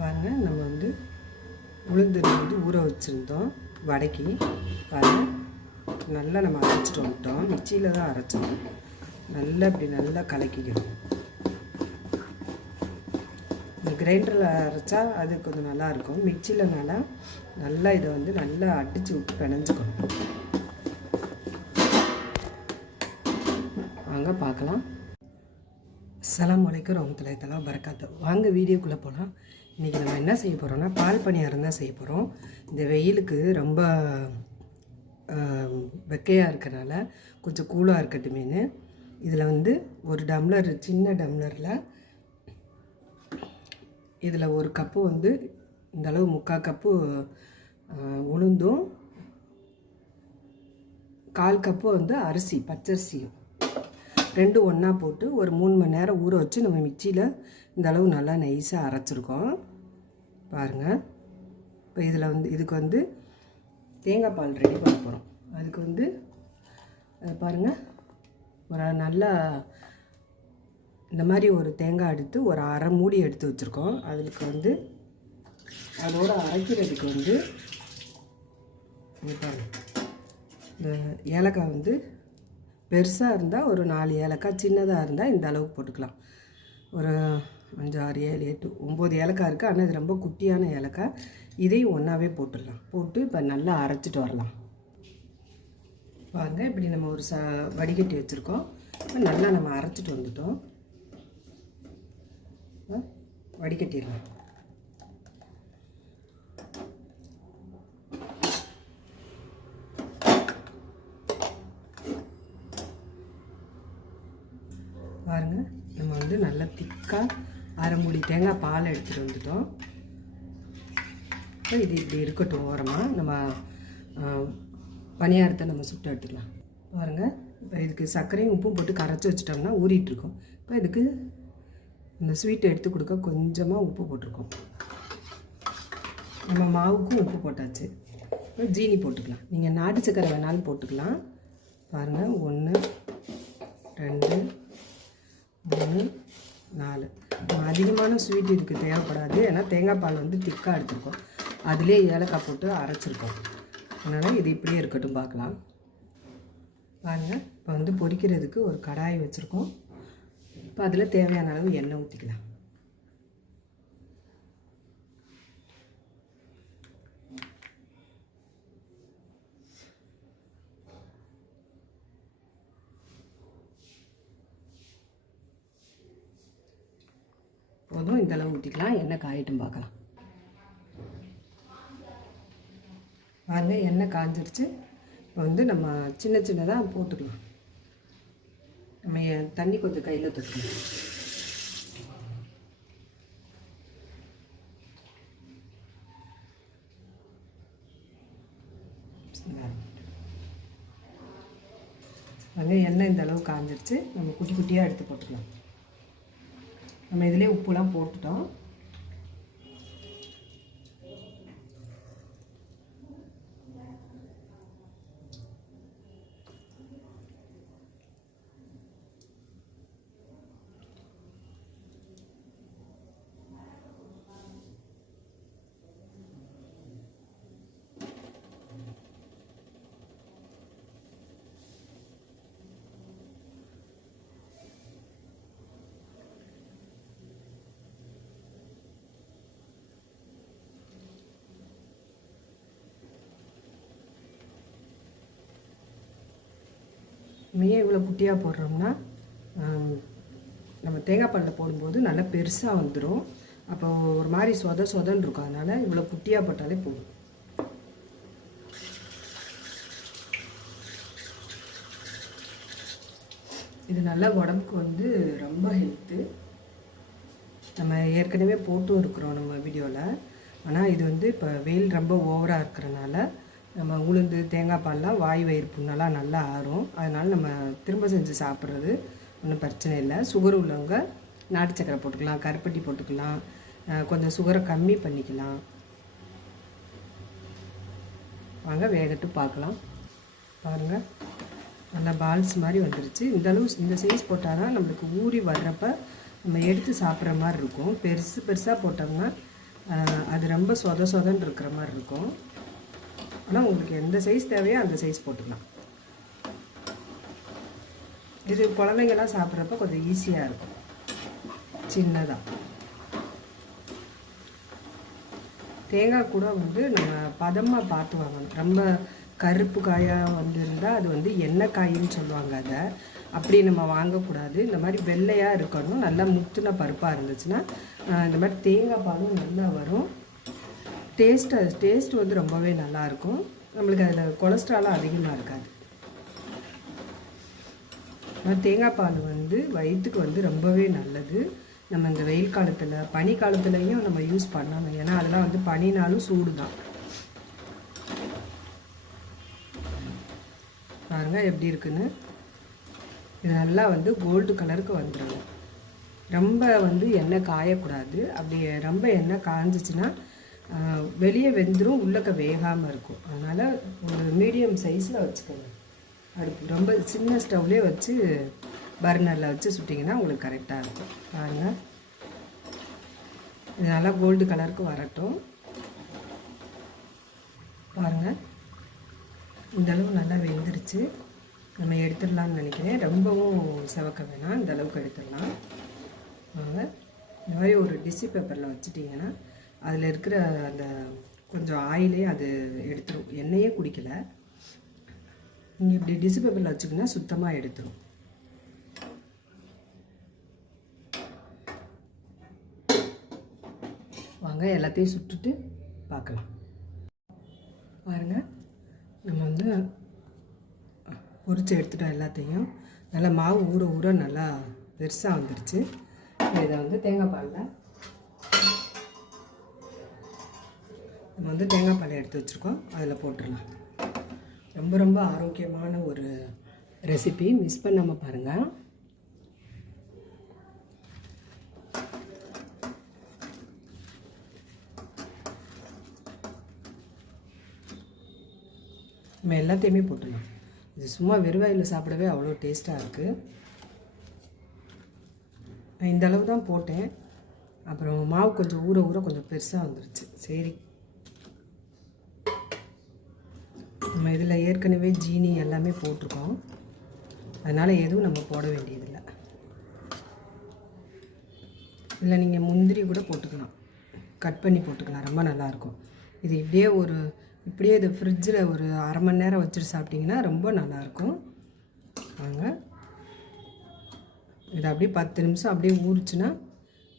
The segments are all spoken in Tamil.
பாருங்கள், நம்ம வந்து உளுந்து வந்து ஊற வச்சுருந்தோம் வடைக்கு. பாருங்கள், நல்லா நம்ம அரைச்சிட்டு வந்துட்டோம். மிக்சியில் தான் அரைச்சோம். நல்லா இப்படி நல்லா கலக்கிக்கணும். இந்த கிரைண்டரில் அரைச்சா அது கொஞ்சம் நல்லாயிருக்கும். மிக்சியில் நல்லா இதை வந்து நல்லா அடித்து விட்டு பிணைஞ்சிக்கணும். வாங்க பார்க்கலாம். அஸ்ஸலாமு அலைக்கும் வரஹ்மத்துல்லாஹி தஆலா பரக்காத்து. வாங்க வீடியோக்குள்ளே போகலாம். இன்றைக்கி நம்ம என்ன செய்ய போகிறோம்னா, பால் பணியாரம் தான் செய்ய போகிறோம். இந்த வெயிலுக்கு ரொம்ப வெக்கையாக இருக்கிறனால கொஞ்சம் கூலாக இருக்கட்டுமேனு இதில் வந்து ஒரு டம்ளர், சின்ன டம்ளரில் இதில் ஒரு கப்பு வந்து இந்தளவு 3/4 கப்பு உளுந்தும் 1/4 கப்பு வந்து அரிசி, பச்சரிசியும் ரெண்டும் ஒன்றா போட்டு ஒரு 3 மணி நேரம் ஊற வச்சு நம்ம மிக்சியில் இந்த அளவு நல்லா நைஸாக அரைச்சிருக்கோம். பாருங்கள், இப்போ இதில் வந்து இதுக்கு வந்து தேங்காய் பால் ரெடி பண்ண போகிறோம். அதுக்கு வந்து பாருங்கள், ஒரு நல்லா இந்த மாதிரி ஒரு தேங்காய் எடுத்து ஒரு அரை மூடி எடுத்து வச்சுருக்கோம். அதுக்கு வந்து அதோடு அரைக்கிறதுக்கு வந்து பாருங்கள், இந்த ஏலக்காய் வந்து பெருசாக இருந்தால் ஒரு 4 ஏலக்காய், சின்னதாக இருந்தால் இந்த அளவுக்கு போட்டுக்கலாம். ஒரு 5, 6, 7, 8, 9 ஏலக்காய் இருக்குது. ஆனால் இது ரொம்ப குட்டியான ஏலக்காய். இதையும் ஒன்றாவே போட்டுடலாம். போட்டு இப்போ நல்லா அரைச்சிட்டு வரலாம். பாருங்கள், இப்படி நம்ம ஒரு வடிகட்டி வச்சுருக்கோம். இப்போ நல்லா நம்ம அரைச்சிட்டு வந்துட்டோம். வடிகட்டிடலாம். பாருங்கள், நம்ம வந்து நல்லா திக்காக அரை மூடி தேங்காய் பால் எடுத்துகிட்டு வந்துட்டோம். இப்போ இது இப்படி இருக்கட்டும். ஓரமாக நம்ம பணியாரத்தை நம்ம சுட்டு எடுத்துக்கலாம். பாருங்கள், இப்போ இதுக்கு சர்க்கரையும் உப்பும் போட்டு கரைச்சி வச்சிட்டோம்னா ஊறிட்டுருக்கோம். இப்போ இதுக்கு இந்த ஸ்வீட்டை எடுத்து கொடுக்க கொஞ்சமாக உப்பு போட்டிருக்கோம். நம்ம மாவுக்கும் உப்பு போட்டாச்சு. இப்போ ஜீனி போட்டுக்கலாம். நீங்கள் நாட்டு சர்க்கரை வேணாலும் போட்டுக்கலாம். பாருங்கள், 1, 2, 3, 4. அதிகமான ஸ்வீட் இதுக்கு தேவைப்படாது. ஏன்னா தேங்காய் பால் வந்து திக்காக எடுத்துருக்கோம். அதிலே ஏலக்காய் போட்டு அரைச்சிருக்கோம். அதனால் இது இப்படியே இருக்கட்டும். பார்க்கலாம். பாருங்கள், இப்போ வந்து பொரிக்கிறதுக்கு ஒரு கடாய் வச்சுருக்கோம். இப்போ அதில் தேவையான அளவு எண்ணெய் ஊற்றிக்கலாம். போதும், இந்த அளவு ஊற்றிக்கலாம். எண்ணெய் காயட்டும் பார்க்கலாம். பாருங்கள், எண்ணெய் காஞ்சிருச்சு. இப்போ வந்து நம்ம சின்ன சின்னதாக போட்டுக்கலாம். நம்ம தண்ணி கொஞ்சம் கையில் தொட்டுக்கலாம். பாருங்கள், எண்ணெய் இந்த அளவு காஞ்சிருச்சு. நம்ம குட்டி குட்டியாக எடுத்து போட்டுக்கலாம். நம்ம இதிலே உப்புலாம் போட்டுட்டோம். ஏன் இவ்வளோ குட்டியாக போடுறோம்னா, நம்ம தேங்காய் பாலில் போடும்போது நல்லா பெருசாக வந்துடும். அப்போ ஒரு மாதிரி சொதன்னு இருக்கும். அதனால் இவ்வளோ குட்டியாக போட்டாலே போதும். இது நல்லா உடம்புக்கு வந்து ரொம்ப ஹெல்த்து. நம்ம ஏற்கனவே போட்டும் இருக்கிறோம் நம்ம வீடியோவில். ஆனால் இது வந்து இப்போ வெயில் ரொம்ப ஓவராக இருக்கிறனால நம்ம உளுந்து தேங்காய் பால்லாம் வாய் வயிறு புண்ணெல்லாம் நல்லா ஆறும். அதனால் நம்ம திரும்ப செஞ்சு சாப்பிட்றது ஒன்றும் பிரச்சனை இல்லை. சுகர் உள்ளவங்க நாட்டு சக்கரை போட்டுக்கலாம், கருப்பட்டி போட்டுக்கலாம், கொஞ்சம் சுகரை கம்மி பண்ணிக்கலாம். வாங்க வேகட்டு பார்க்கலாம். பாருங்கள், நல்லா பால்ஸ் மாதிரி வந்துருச்சு. இந்த சைஸ் போட்டால் தான் நம்மளுக்கு ஊறி வர்றப்ப நம்ம எடுத்து சாப்பிட்ற மாதிரி இருக்கும். பெருசாக போட்டோம்னா அது ரொம்ப சொதன்னு இருக்கிற மாதிரி இருக்கும். ஆனால் உங்களுக்கு எந்த சைஸ் தேவையோ அந்த சைஸ் போட்டுக்கலாம். இது குழந்தைங்கள்லாம் சாப்பிட்றப்ப கொஞ்சம் ஈஸியாக இருக்கும். சின்னதாக தேங்காய் கூட வந்து நம்ம பதமாக பார்த்து வாங்கணும். ரொம்ப கருப்பு காயாக வந்துருந்தால் அது வந்து எண்ணெய் காயின்னு சொல்லுவாங்க. அதை அப்படி நம்ம வாங்கக்கூடாது. இந்த மாதிரி வெள்ளையாக இருக்கணும். நல்லா முத்துன பருப்பாக இருந்துச்சுன்னா இந்த மாதிரி தேங்காய் பாலும் நல்லா வரும். டேஸ்ட் வந்து ரொம்பவே நல்லாயிருக்கும். நம்மளுக்கு அதில் கொலஸ்ட்ராலும் அதிகமாக இருக்காது. தேங்காய் பால் வந்து வயிற்றுக்கு வந்து ரொம்பவே நல்லது. நம்ம இந்த வெயில் காலத்தில் பனி காலத்துலேயும் நம்ம யூஸ் பண்ணணும். ஏன்னா அதெல்லாம் வந்து பனினாலும் சூடு தான். பாருங்கள் எப்படி இருக்குன்னு. இது நல்லா வந்து கோல்டு கலருக்கு வந்துடும். ரொம்ப வந்து எண்ணெய் காயக்கூடாது. அப்படி ரொம்ப எண்ணெய் காஞ்சிச்சின்னா வெளியே வெந்துடும், உள்ளக்க வேகாமல் இருக்கும். அதனால் ஒரு மீடியம் சைஸில் வச்சுக்கோங்க. அடுப்பு ரொம்ப சின்ன ஸ்டவ்லேயே வச்சு பர்னரில் வச்சு சுட்டிங்கன்னா உங்களுக்கு கரெக்டாக இருக்கும். பாருங்கள், இது நல்லா கோல்டு கலருக்கு வரட்டும். பாருங்கள், இந்தளவு நல்லா வெந்துருச்சு. நம்ம எடுத்துடலான்னு நினைக்கிறேன். ரொம்பவும் செவக்க வேணாம், இந்த அளவுக்கு எடுத்துடலாம். வாங்க, இந்த மாதிரி ஒரு டிஷ்யூ பேப்பரில் வச்சுட்டிங்கன்னா அதில் இருக்கிற அந்த கொஞ்சம் ஆயிலே அது எடுத்துரும். எண்ணெயே குடிக்கலை. நீங்கள் இப்படி டிஷ்யூ பேப்பரில் வச்சுக்கினா சுத்தமாக எடுத்துரும். வாங்க, எல்லாத்தையும் சுட்டுட்டு பார்க்கலாம். பாருங்கள், நம்ம வந்து பொரிச்சு எடுத்துட்டோம். எல்லாத்தையும் நல்லா மாவு ஊற ஊற நல்லா பெருசாக வந்துருச்சு. இதை வந்து தேங்காய் பாலில் நம்ம வந்து தேங்காய் பால் எடுத்து வச்சுருக்கோம், அதில் போட்டுடலாம். ரொம்ப ரொம்ப ஆரோக்கியமான ஒரு ரெசிபி, மிஸ் பண்ணாமல் பாருங்கள். நம்ம எல்லாத்தையுமே போட்டுடலாம். இது சும்மா வெறுவாயில் சாப்பிடவே அவ்வளோ டேஸ்ட்டாக இருக்குது. நான் இந்த அளவு தான் போட்டேன். அப்புறம் மாவு கொஞ்சம் ஊற ஊற கொஞ்சம் பெருசாக வந்துருச்சு. சரி, நம்ம இதில் ஏற்கனவே ஜீனி எல்லாமே போட்டிருக்கோம். அதனால் எதுவும் நம்ம போட வேண்டியதில்லை. இல்லை நீங்கள் முந்திரி கூட போட்டுக்கலாம், கட் பண்ணி போட்டுக்கலாம், ரொம்ப நல்லாயிருக்கும். இது இப்படியே இது ஃப்ரிட்ஜில் ஒரு அரை மணி நேரம் வச்சுட்டு சாப்பிட்டிங்கன்னா ரொம்ப நல்லாயிருக்கும். வாங்க, இது அப்படியே 10 நிமிஷம் அப்படியே ஊறிச்சுன்னா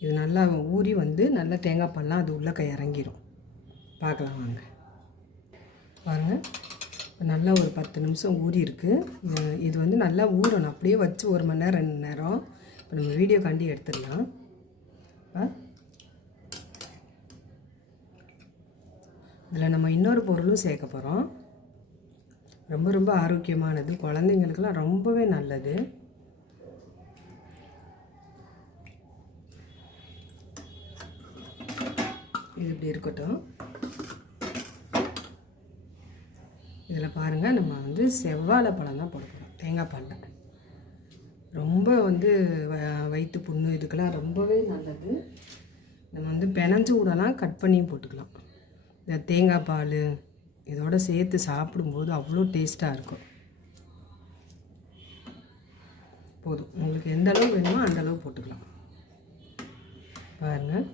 இது நல்லா ஊறி வந்து நல்லா தேங்காய் பால்லாம் அது உள்ளக்க இறங்கிடும். பார்க்கலாம் வாங்க. பாருங்கள், நல்லா ஒரு 10 நிமிஷம் ஊறி இருக்குது. இது வந்து நல்லா ஊறணும். அப்படியே வச்சு 1 மணி நேரம் 2 மணி நேரம். இப்போ நம்ம வீடியோ காண்டி எடுத்துடலாம். இதில் நம்ம இன்னொரு பொருளும் சேர்க்க போகிறோம். ரொம்ப ரொம்ப ஆரோக்கியமானது, குழந்தைங்களுக்கெல்லாம் ரொம்பவே நல்லது. இது இப்படி இருக்கட்டும். இதில் பாருங்கள், நம்ம வந்து செவ்வாழை பழம் தான் போட போகிறோம் தேங்காய் பாலில். ரொம்ப வந்து வயிற்று புண்ணு இதுக்கெல்லாம் ரொம்பவே நல்லது. நம்ம வந்து பிணைஞ்சு விடலாம், கட் பண்ணியும் போட்டுக்கலாம். இந்த தேங்காய் பால் இதோட சேர்த்து சாப்பிடும்போது அவ்வளோ டேஸ்ட்டாக இருக்கும். போதும், உங்களுக்கு எந்த அளவு வேணுமோ அந்த அளவு போட்டுக்கலாம். பாருங்கள்,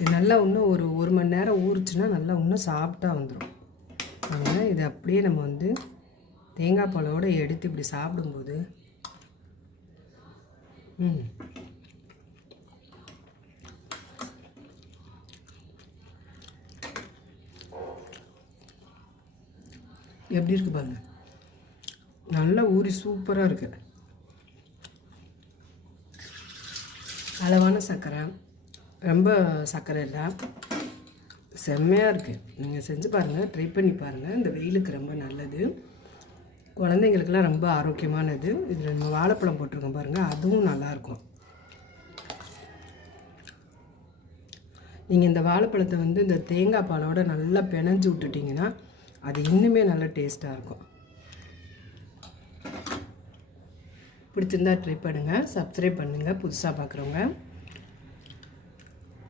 இது நல்லா இன்னும் ஒரு மணி நேரம் ஊறிச்சுன்னா நல்லா இன்னும் சாஃப்டாக வந்துடும். பாருங்கள், இது அப்படியே நம்ம வந்து தேங்காய் பாலோடு எடுத்து இப்படி சாப்பிடும்போது எப்படி இருக்குது பாருங்க, நல்லா ஊறி சூப்பராக இருக்குது. அளவான சர்க்கரை, ரொம்ப சர்க்கரை இல்லை, செம்மையாக இருக்குது. நீங்கள் செஞ்சு பாருங்கள், ட்ரை பண்ணி பாருங்கள். இந்த வெயிலுக்கு ரொம்ப நல்லது, குழந்தைங்களுக்கெல்லாம் ரொம்ப ஆரோக்கியமானது. இதில் நம்ம வாழைப்பழம் போட்டிருக்கோம் பாருங்கள், அதுவும் நல்லாயிருக்கும். நீங்கள் இந்த வாழைப்பழத்தை வந்து இந்த தேங்காய் பாலோட நல்லா பிணைஞ்சு விட்டுட்டிங்கன்னா அது இன்னுமே நல்ல டேஸ்ட்டாக இருக்கும். பிடிச்சிருந்தா ட்ரை பண்ணுங்கள், சப்ஸ்கிரைப் பண்ணுங்கள் புதுசாக பார்க்குறவங்க.